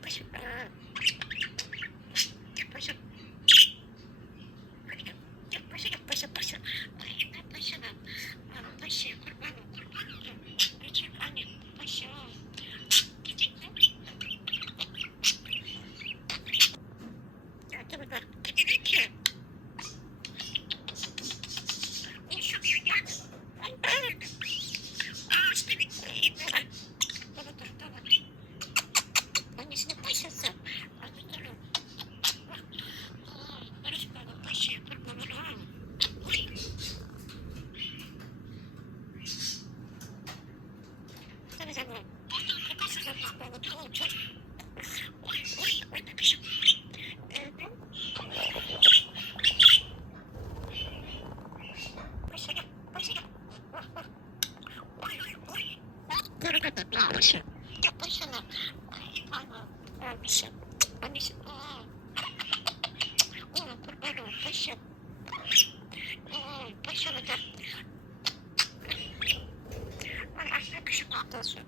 Paşam. Paşam. Paşam. Ay ben paşamım. Paşam kurbanım. Paşam annem. Paşam. Gidecektim. Geldi burada. Gidelim ki. Konuşuyor ya. İşte bir Tamam. Annesinin paşası. Annem. Barışmadım paşa. Kurbanım. Tabii canım. Kapasızlar biz böyle tamam çok. Oy paşam. Paşa. Görmedim ya paşa. Ya paşanım. Ay pardon. Ölmüşüm. Anneciğim. Kurbanım paşam. Paşamı da. Ay aslında küçük atlasın.